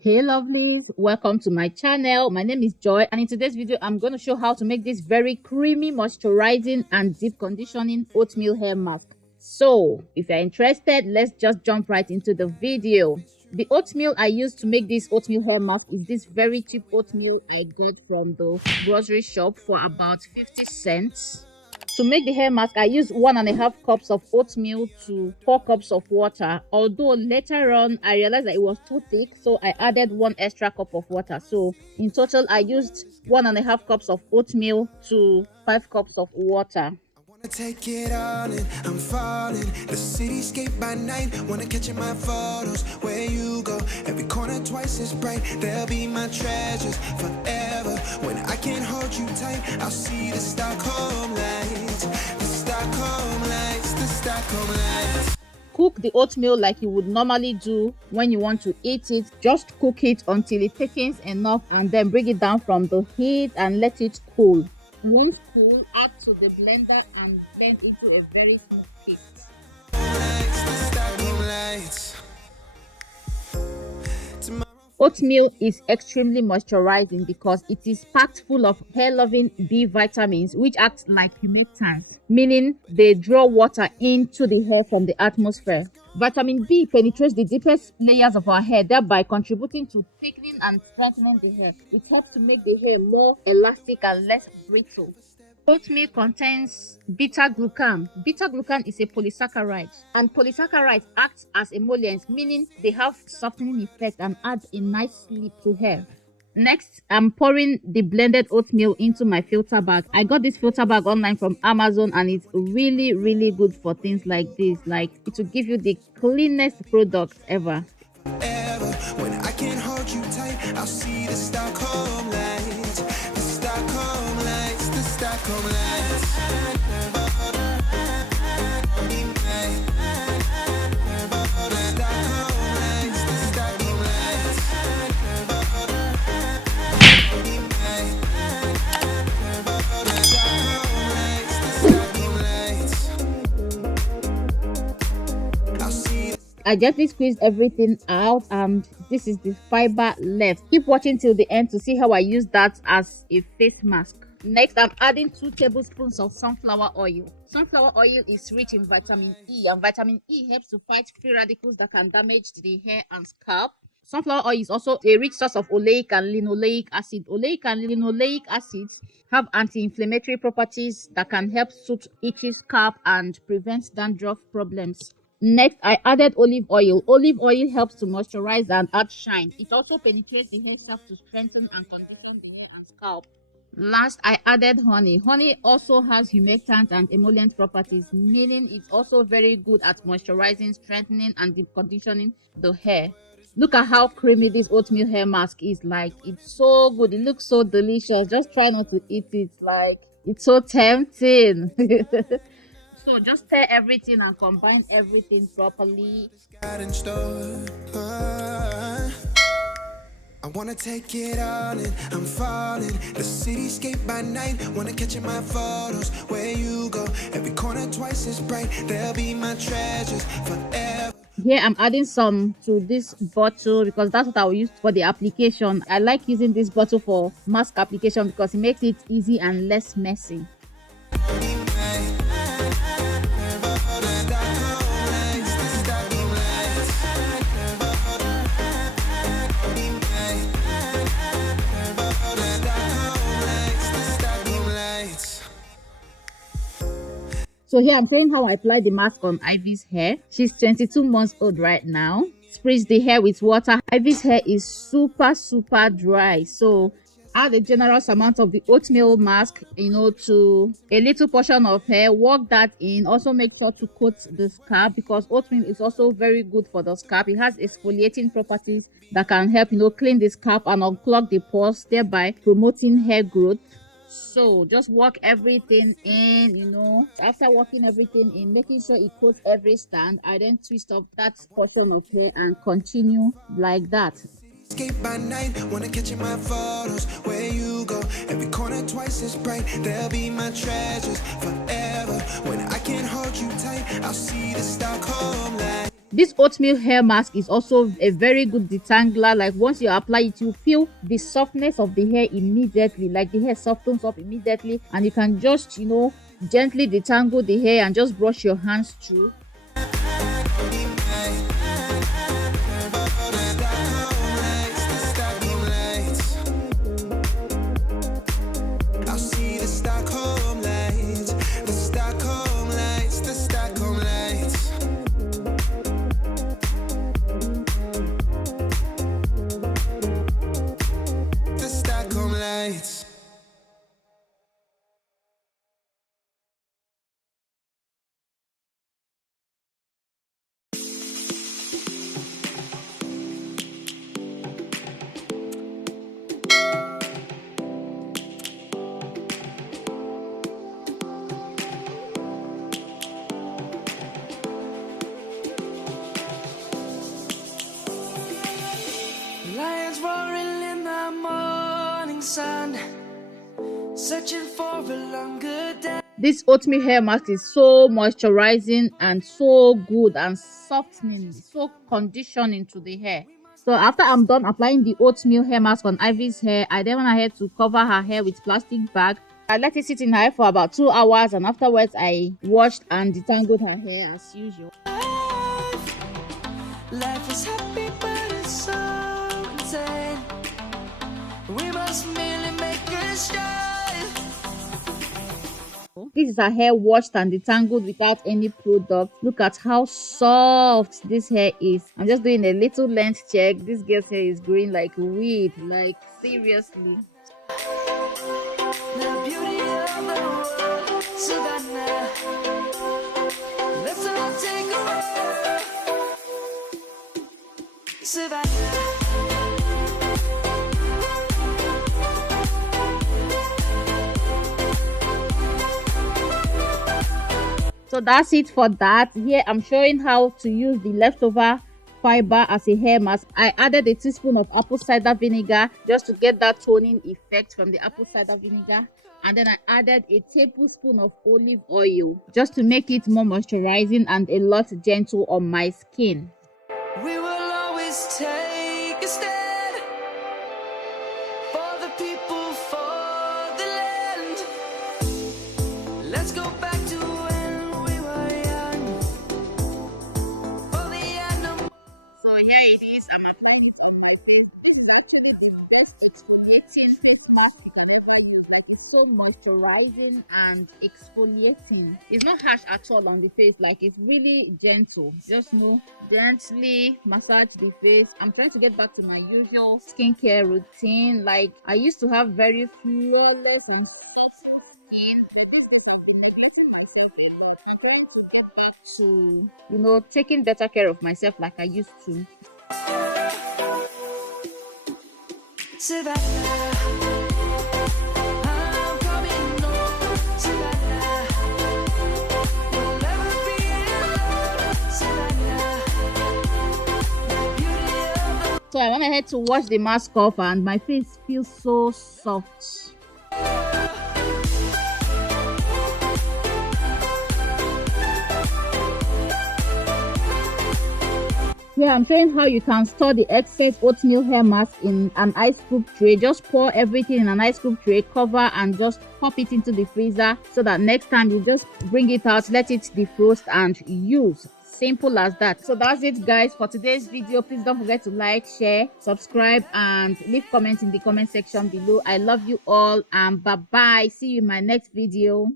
Hey lovelies, welcome to my channel. My name is Joy, and in today's video I'm going to show how to make this very creamy, moisturizing and deep conditioning oatmeal hair mask. So if you're interested, let's just jump right into the video. The oatmeal I used to make this oatmeal hair mask is this very cheap oatmeal I got from the grocery shop for about 50 cents. To make the hair mask, I used 1.5 cups of oatmeal to 4 cups of water. Although later on, I realized that it was too thick, so I added 1 extra cup of water. So in total, I used 1.5 cups of oatmeal to 5 cups of water. Take it all in, I'm falling. The cityscape by night, wanna catch in my photos. Where you go, every corner twice as bright. They'll be my treasures forever. When I can't hold you tight, I'll see the Stockholm lights. The Stockholm lights, the Stockholm lights. Cook the oatmeal like you would normally do when you want to eat it. Just cook it until it thickens enough and then bring it down from the heat and let it cool. Once cool, add to the blender and blend into a very smooth paste. Oatmeal is extremely moisturizing because it is packed full of hair-loving B vitamins which act like humectants, meaning they draw water into the hair from the atmosphere. Vitamin B penetrates the deepest layers of our hair, thereby contributing to thickening and strengthening the hair. It helps to make the hair more elastic and less brittle. Oatmeal contains beta-glucan. Beta-glucan is a polysaccharide, and polysaccharides act as emollients, meaning they have softening effect and add a nice sleep to hair. Next, I'm pouring the blended oatmeal into my filter bag. I got this filter bag online from Amazon, and it's really good for things like this. Like, it will give you the cleanest product ever. When I can't hold you tight, I'll see the Stockholm lights. The Stockholm lights, the Stockholm lights. I gently squeezed everything out, and this is the fiber left. Keep watching till the end to see how I use that as a face mask. Next, I'm adding 2 tablespoons of sunflower oil. Sunflower oil is rich in vitamin E, and vitamin E helps to fight free radicals that can damage the hair and scalp. Sunflower oil is also a rich source of oleic and linoleic acid. Oleic and linoleic acids have anti-inflammatory properties that can help soothe itchy scalp and prevent dandruff problems. Next, I added olive oil. Olive oil helps to moisturize and add shine. It also penetrates the hair shaft to strengthen and condition the hair and scalp. Last, I added honey. Honey also has humectant and emollient properties, meaning it's also very good at moisturizing, strengthening, and deep conditioning the hair. Look at how creamy this oatmeal hair mask is. Like, it's so good. It looks so delicious. Just try not to eat it. Like, it's so tempting. So just stir everything and combine everything properly. I wanna take it all in, I'm falling. The cityscape by night, wanna catch in my photos. Where you go, every corner twice as bright. They'll be my treasures forever. Here I'm adding some to this bottle because that's what I will use for the application. I like using this bottle for mask application because it makes it easy and less messy. So here I'm showing how I apply the mask on Ivy's hair. She's 22 months old right now. Spritz the hair with water. Ivy's hair is super dry, so add a generous amount of the oatmeal mask, to a little portion of hair. Work that in. Also make sure to coat the scalp because oatmeal is also very good for the scalp. It has exfoliating properties that can help clean the scalp and unclog the pores, thereby promoting hair growth. So just work everything in. After working everything in, making sure it coats every stand, I then twist up that portion of hair and continue like that. Escape by night, wanna catch in my photos. Where you go, every corner twice as bright. They'll be my treasures forever. When I can't hold you tight, I'll see the Stockholm light. This oatmeal hair mask is also a very good detangler. Like once you apply it, you feel the softness of the hair immediately. Like the hair softens up immediately, and you can just, gently detangle the hair and just brush your hands through. Lions roaring in the morning sun, searching for a longer day. This oatmeal hair mask is so moisturizing and so good and softening, so conditioning to the hair. So after I'm done applying the oatmeal hair mask on Ivy's hair, I then went ahead to cover her hair with plastic bag. I let it sit in her hair for about 2 hours, and afterwards I washed and detangled her hair as usual. Life is happy, but it's so insane. We must merely make a start. This is her hair washed and detangled without any product. Look at how soft this hair is. I'm just doing a little length check. This girl's hair is growing like weed, like seriously. The beauty of the world, Savannah. Let's all take a walk, Savannah. So that's it for that. Here I'm showing how to use the leftover fiber as a hair mask. I added a teaspoon of apple cider vinegar just to get that toning effect from the apple cider vinegar, and then I added a tablespoon of olive oil just to make it more moisturizing and a lot gentle on my skin. We will always take a stand for the people, for the land. Let's go back to when we were young, for the animals. So here it is. I'm applying it on my face. This is actually the best exfoliating face mask you can ever use. Like, it's so moisturizing and exfoliating. It's not harsh at all on the face. Like, it's really gentle. Just gently massage the face. I'm trying to get back to my usual skincare routine. Like, I used to have very flawless and skin, but these days I've been neglecting myself a lot. I'm going to get back to, taking better care of myself like I used to. Savannah, I'm coming home, Savannah. We'll never be alone, Savannah. The beauty of the So I went ahead to wash the mask off, and my face feels so soft. Here I'm showing how you can store the excess oatmeal hair mask in an ice scoop tray. Just pour everything in an ice scoop tray, cover, and just pop it into the freezer so that next time you just bring it out, let it defrost, and use. Simple as that. So that's it, guys, for today's video. Please don't forget to like, share, subscribe, and leave comments in the comment section below. I love you all, and bye bye. See you in my next video.